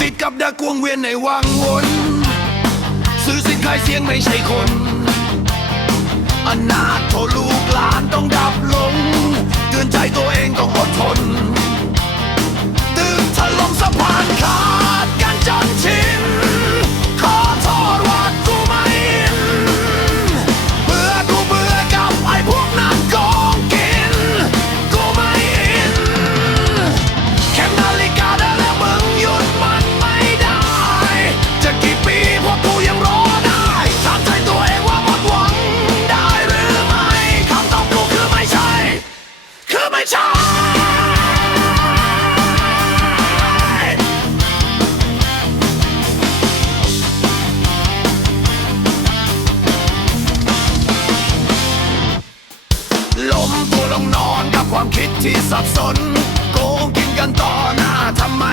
ติดกับดักวงเวียนในวังวน ซื้อสินขาเสียงไม่ใช่คน อนาคตลูกหลานต้องดับลงเตือนใจ ล้มตัวลงนอนกับความคิดที่สับสนโกงกินกันต่อหน้าทำไม